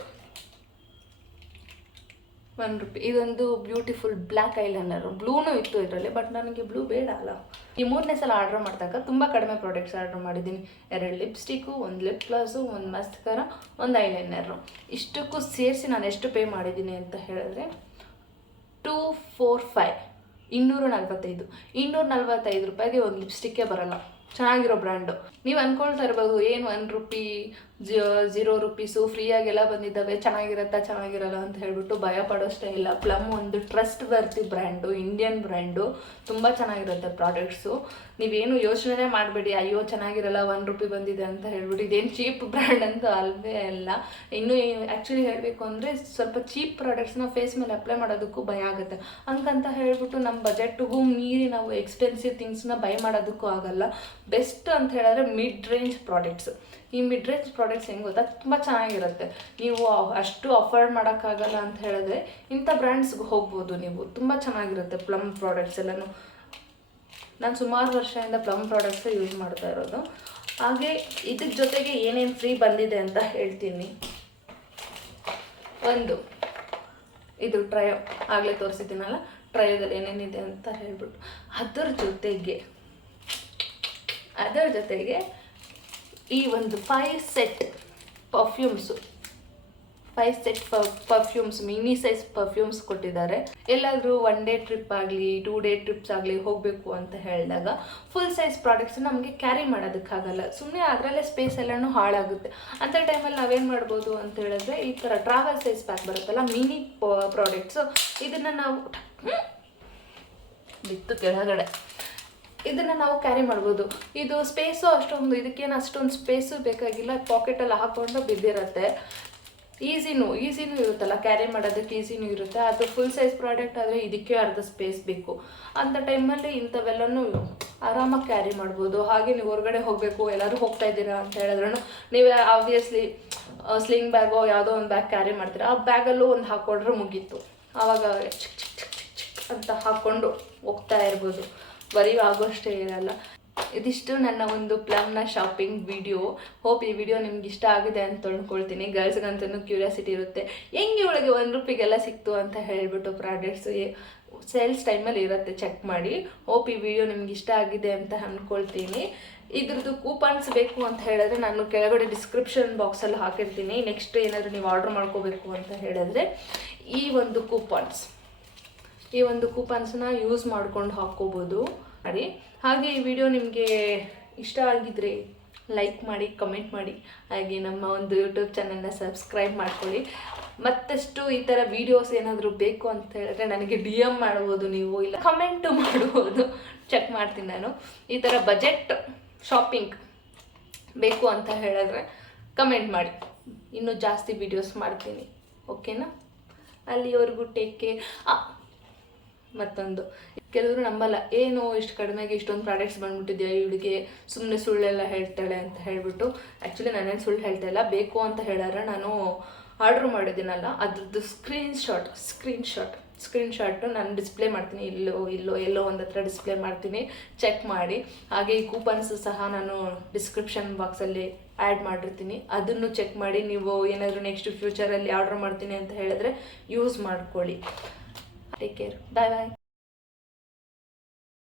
₹1. ಇದೊಂದು ಬ್ಯೂಟಿಫುಲ್ ಬ್ಲ್ಯಾಕ್ ಐಲೈನರು. ಬ್ಲೂನೂ ಇತ್ತು ಇದರಲ್ಲಿ, ಬಟ್ ನನಗೆ ಬ್ಲೂ ಬೇಡ ಅಲ್ಲ. ಈ 3ನೇ ಸಲ ಆರ್ಡ್ರ್ ಮಾಡಿದಾಗ ತುಂಬ ಕಡಿಮೆ ಪ್ರಾಡಕ್ಟ್ಸ್ ಆರ್ಡ್ರ್ ಮಾಡಿದ್ದೀನಿ. 2 ಲಿಪ್ಸ್ಟಿಕ್ಕು, 1 ಲಿಪ್ ಗ್ಲಾಸು, 1 ಮಸ್ಕರ, 1 ಐಲೈನರು. ಇಷ್ಟಕ್ಕೂ ಸೇರಿಸಿ ನಾನು ಎಷ್ಟು ಪೇ ಮಾಡಿದ್ದೀನಿ ಅಂತ ಹೇಳಿದ್ರೆ $245. ₹245 ಒಂದು ಲಿಪ್ಸ್ಟಿಕ್ಕೇ ಬರಲ್ಲ. ಚೆನ್ನಾಗಿರೋ ಬ್ರ್ಯಾಂಡು. ನೀವು ಅಂದ್ಕೊಳ್ತಾ ಇರ್ಬೋದು ಏನು ₹1 ₹0 ಫ್ರೀಯಾಗೆಲ್ಲ ಬಂದಿದ್ದಾವೆ, ಚೆನ್ನಾಗಿರಲ್ಲ ಅಂತ ಹೇಳ್ಬಿಟ್ಟು ಭಯ ಪಡೋಷ್ಟೇ ಇಲ್ಲ. ಪ್ಲಮ್ ಒಂದು ಟ್ರಸ್ಟ್ ವರ್ತಿ ಬ್ರ್ಯಾಂಡು, ಇಂಡಿಯನ್ ಬ್ರ್ಯಾಂಡು, ತುಂಬ ಚೆನ್ನಾಗಿರುತ್ತೆ ಪ್ರಾಡಕ್ಟ್ಸು. ನೀವೇನು ಯೋಚನೆ ಮಾಡಬೇಡಿ, ಅಯ್ಯೋ ಚೆನ್ನಾಗಿರಲ್ಲ ₹1 ಬಂದಿದೆ ಅಂತ ಹೇಳ್ಬಿಟ್ಟು. ಇದೇನು ಚೀಪ್ ಬ್ರ್ಯಾಂಡ್ ಅಂತ ಅಲ್ವೇ ಅಲ್ಲ. ಇನ್ನೂ ಆ್ಯಕ್ಚುಲಿ ಹೇಳಬೇಕು ಅಂದರೆ ಸ್ವಲ್ಪ ಚೀಪ್ ಪ್ರಾಡಕ್ಟ್ಸ್ನ ಫೇಸ್ ಮೇಲೆ ಅಪ್ಲೈ ಮಾಡೋದಕ್ಕೂ ಭಯ ಆಗುತ್ತೆ. ಹಂಗಂತ ಹೇಳ್ಬಿಟ್ಟು ನಮ್ಮ ಬಜೆಟ್ಗೂ ಮೀರಿ ನಾವು ಎಕ್ಸ್ಪೆನ್ಸಿವ್ ಥಿಂಗ್ಸ್ನ ಬೈ ಮಾಡೋದಕ್ಕೂ ಆಗಲ್ಲ. ಬೆಸ್ಟ್ ಅಂತ ಹೇಳಿದ್ರೆ ಮಿಡ್ ರೇಂಜ್ ಪ್ರಾಡಕ್ಟ್ಸ್. ಈ ಮಿಡ್ ರೇಂಜ್ ಪ್ರಾಡಕ್ಟ್ಸ್ ಹೆಂಗೆ ಗೊತ್ತಾ, ತುಂಬ ಚೆನ್ನಾಗಿರುತ್ತೆ. ನೀವು ಅಷ್ಟು ಅಫೋರ್ಡ್ ಮಾಡೋಕ್ಕಾಗಲ್ಲ ಅಂತ ಹೇಳಿದ್ರೆ ಇಂಥ ಬ್ರ್ಯಾಂಡ್ಸ್ಗೆ ಹೋಗ್ಬೋದು ನೀವು. ತುಂಬ ಚೆನ್ನಾಗಿರುತ್ತೆ ಪ್ಲಮ್ ಪ್ರಾಡಕ್ಟ್ಸ್ ಎಲ್ಲನೂ. ನಾನು ಸುಮಾರು ವರ್ಷದಿಂದ ಪ್ಲಮ್ ಪ್ರಾಡಕ್ಟ್ಸೇ ಯೂಸ್ ಮಾಡ್ತಾ ಇರೋದು. ಹಾಗೆ ಇದ್ರ ಜೊತೆಗೆ ಏನೇನು ಫ್ರೀ ಬಂದಿದೆ ಅಂತ ಹೇಳ್ತೀನಿ. ಒಂದು ಇದು ಟ್ರಯೋ, ಆಗಲೇ ತೋರಿಸಿದ್ದೀನಲ್ಲ, ಟ್ರಯೋದಲ್ಲಿ ಏನೇನಿದೆ ಅಂತ ಹೇಳ್ಬಿಟ್ಟು. ಅದರ ಜೊತೆಗೆ ಈ ಒಂದು 5 set perfumes mini size perfumes ಕೊಟ್ಟಿದ್ದಾರೆ. ಎಲ್ಲಾದರೂ 1 ಡೇ ಟ್ರಿಪ್ ಆಗಲಿ 2 ಡೇ ಟ್ರಿಪ್ಸ್ ಆಗಲಿ ಹೋಗಬೇಕು ಅಂತ ಹೇಳಿದಾಗ ಫುಲ್ ಸೈಜ್ ಪ್ರಾಡಕ್ಟ್ಸ್ ನಮಗೆ ಕ್ಯಾರಿ ಮಾಡೋದಕ್ಕಾಗಲ್ಲ. ಸುಮ್ಮನೆ ಅದರಲ್ಲೇ ಸ್ಪೇಸ್ ಎಲ್ಲನೂ ಹಾಳಾಗುತ್ತೆ. ಅಂಥ ಟೈಮಲ್ಲಿ ನಾವೇನು ಮಾಡ್ಬೋದು ಅಂತ ಹೇಳಿದ್ರೆ ಈ ಥರ ಟ್ರಾವೆಲ್ ಸೈಜ್ ಪ್ಯಾಕ್ ಬರುತ್ತಲ್ಲ, ಮಿನಿ ಪ್ರಾಡಕ್ಟ್ಸು, ಇದನ್ನು ನಾವು ಬಿತ್ತು ಕೆಳಗಡೆ, ಇದನ್ನು ನಾವು ಕ್ಯಾರಿ ಮಾಡ್ಬೋದು. ಇದು ಸ್ಪೇಸು ಇದಕ್ಕೇನು ಅಷ್ಟೊಂದು ಸ್ಪೇಸು ಬೇಕಾಗಿಲ್ಲ. ಪಾಕೆಟಲ್ಲಿ ಹಾಕ್ಕೊಂಡು ಬಿದ್ದಿರುತ್ತೆ. ಈಸಿನೂ ಇರುತ್ತಲ್ಲ, ಕ್ಯಾರಿ ಮಾಡೋದಕ್ಕೆ ಈಸಿನೂ ಇರುತ್ತೆ. ಅದು ಫುಲ್ ಸೈಜ್ ಪ್ರಾಡಕ್ಟ್ ಆದರೆ ಇದಕ್ಕೆ ಅರ್ಧ ಸ್ಪೇಸ್ ಬೇಕು. ಅಂಥ ಟೈಮಲ್ಲಿ ಇಂಥವೆಲ್ಲನೂ ಆರಾಮಾಗಿ ಕ್ಯಾರಿ ಮಾಡ್ಬೋದು. ಹಾಗೆ ನೀವು ಹೊರಗಡೆ ಹೋಗಬೇಕು, ಎಲ್ಲರೂ ಹೋಗ್ತಾ ಇದ್ದೀರಾ ಅಂತ ಹೇಳಿದ್ರೂ ನೀವು ಆಬ್ವಿಯಸ್ಲಿ ಸ್ಲಿಂಗ್ ಬ್ಯಾಗೋ ಯಾವುದೋ ಒಂದು ಬ್ಯಾಗ್ ಕ್ಯಾರಿ ಮಾಡ್ತೀರಾ, ಆ ಬ್ಯಾಗಲ್ಲೂ ಒಂದು ಹಾಕ್ಕೊಂಡ್ರೆ ಮುಗೀತು. ಆವಾಗ ಅಂತ ಹಾಕ್ಕೊಂಡು ಹೋಗ್ತಾ ಇರ್ಬೋದು. ಬರೀ ಆಗೋಷ್ಟೇ ಇರಲ್ಲ. ಇದಿಷ್ಟು ನನ್ನ ಒಂದು ಪ್ಲಮ್ನ ಶಾಪಿಂಗ್ ವಿಡಿಯೋ. ಹೋಪ್ ಈ ವಿಡಿಯೋ ನಿಮ್ಗೆ ಇಷ್ಟ ಆಗಿದೆ ಅಂತ ಅಂದ್ಕೊಳ್ತೀನಿ. ಗರ್ಲ್ಸ್ಗಂತೂ ಕ್ಯೂರಿಯಾಸಿಟಿ ಇರುತ್ತೆ, ಹೆಂಗೆ ಒಳಗೆ ₹1 ಸಿಕ್ತು ಅಂತ ಹೇಳಿಬಿಟ್ಟು. ಪ್ರಾಡಕ್ಟ್ಸು ಸೇಲ್ಸ್ ಟೈಮಲ್ಲಿ ಇರುತ್ತೆ, ಚೆಕ್ ಮಾಡಿ. ಹೋಪ್ ಈ ವಿಡಿಯೋ ನಿಮ್ಗೆ ಇಷ್ಟ ಆಗಿದೆ ಅಂತ ಅಂದ್ಕೊಳ್ತೀನಿ. ಇದ್ರದ್ದು ಕೂಪನ್ಸ್ ಬೇಕು ಅಂತ ಹೇಳಿದ್ರೆ ನಾನು ಕೆಳಗಡೆ ಡಿಸ್ಕ್ರಿಪ್ಷನ್ ಬಾಕ್ಸಲ್ಲಿ ಹಾಕಿರ್ತೀನಿ. ನೆಕ್ಸ್ಟ್ ಏನಾದರೂ ನೀವು ಆರ್ಡ್ರ್ ಮಾಡ್ಕೋಬೇಕು ಅಂತ ಹೇಳಿದ್ರೆ ಈ ಒಂದು ಕೂಪನ್ಸ್ನ ಯೂಸ್ ಮಾಡ್ಕೊಂಡು ಹಾಕ್ಕೋಬೋದು ಮಾಡಿ. ಹಾಗೆ ಈ ವಿಡಿಯೋ ನಿಮಗೆ ಇಷ್ಟ ಆಗಿದ್ರೆ ಲೈಕ್ ಮಾಡಿ, ಕಮೆಂಟ್ ಮಾಡಿ. ಹಾಗೆ ನಮ್ಮ ಒಂದು ಯೂಟ್ಯೂಬ್ ಚಾನಲ್ನ ಸಬ್ಸ್ಕ್ರೈಬ್ ಮಾಡ್ಕೊಳ್ಳಿ. ಮತ್ತಷ್ಟು ಈ ಥರ ವೀಡಿಯೋಸ್ ಏನಾದರೂ ಬೇಕು ಅಂತ ಹೇಳಿದ್ರೆ ನನಗೆ DM ಮಾಡ್ಬೋದು ನೀವು, ಇಲ್ಲ ಕಮೆಂಟು ಮಾಡ್ಬೋದು, ಚೆಕ್ ಮಾಡ್ತೀನಿ ನಾನು. ಈ ಥರ ಬಜೆಟ್ ಶಾಪಿಂಗ್ ಬೇಕು ಅಂತ ಹೇಳಿದ್ರೆ ಕಮೆಂಟ್ ಮಾಡಿ, ಇನ್ನೂ ಜಾಸ್ತಿ ವೀಡಿಯೋಸ್ ಮಾಡ್ತೀನಿ. ಓಕೆನಾ? ಅಲ್ಲಿವರೆಗೂ ಟೇಕ್ ಕೇರ್. ಮತ್ತೊಂದು, ಕೆಲವರು ನಂಬಲ್ಲ, ಏನು ಇಷ್ಟು ಕಡಿಮೆಗೆ ಇಷ್ಟೊಂದು ಪ್ರಾಡಕ್ಟ್ಸ್ ಬಂದ್ಬಿಟ್ಟಿದೆಯಾ ಇವಳಿಗೆ, ಸುಮ್ಮನೆ ಸುಳ್ಳೆಲ್ಲ ಹೇಳ್ತಾಳೆ ಅಂತ ಹೇಳ್ಬಿಟ್ಟು. ಆ್ಯಕ್ಚುಲಿ ನಾನೇನು ಸುಳ್ಳು ಹೇಳ್ತಾ ಇಲ್ಲ. ಬೇಕು ಅಂತ ಹೇಳಿದ್ರೆ ನಾನು ಆರ್ಡ್ರ್ ಮಾಡಿದ್ದೀನಲ್ಲ, ಅದ್ರದ್ದು ಸ್ಕ್ರೀನ್ಶಾಟು ನಾನು ಡಿಸ್ಪ್ಲೇ ಮಾಡ್ತೀನಿ. ಎಲ್ಲೋ ಒಂದು ಹತ್ರ ಡಿಸ್ಪ್ಲೇ ಮಾಡ್ತೀನಿ, ಚೆಕ್ ಮಾಡಿ. ಹಾಗೆ ಈ ಕೂಪನ್ಸ್ ಸಹ ನಾನು ಡಿಸ್ಕ್ರಿಪ್ಷನ್ ಬಾಕ್ಸಲ್ಲಿ ಆ್ಯಡ್ ಮಾಡಿರ್ತೀನಿ, ಅದನ್ನು ಚೆಕ್ ಮಾಡಿ. ನೀವು ಏನಾದರೂ ನೆಕ್ಸ್ಟ್ ಫ್ಯೂಚರಲ್ಲಿ ಆರ್ಡ್ರ್ ಮಾಡ್ತೀನಿ ಅಂತ ಹೇಳಿದ್ರೆ ಯೂಸ್ ಮಾಡ್ಕೊಳ್ಳಿ. ಟೇಕ್ ಕೇರ್, ಬಾಯ್.